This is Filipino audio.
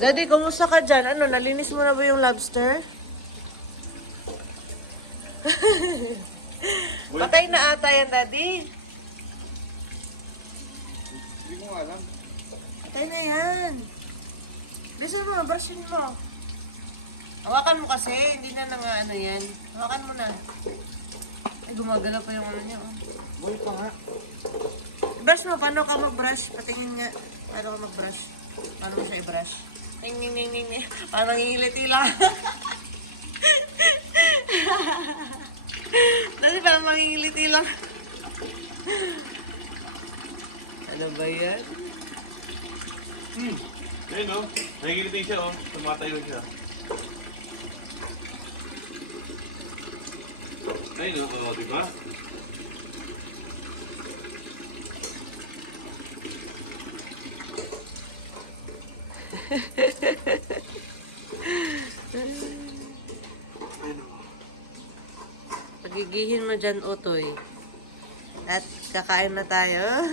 Daddy, kumusta ka dyan? Ano, nalinis mo na ba yung lobster? Patay na ata yan, Daddy. Hindi mo alam. Patay na yan. Bilisan mo, brushin mo. Hawakan mo kasi, hindi na ano yan. Hawakan mo na. Ay, gumagalaw pa yung ano niya. Oh. Boy pa nga. I-brush mo, paano ka mag-brush? Patingin nga. Paano ka mag-brush? Paano mo siya i-brush? Ning, ning, ning, ning, ning. Parang ngingiliti lang. Dati parang mangingiliti lang. Ano ba yan? Ayun o. Nagigilitin siya o. Tumatayo siya. Ayun o. Diba? Pagigihin mo dyan, Otoy. At kakain na tayo.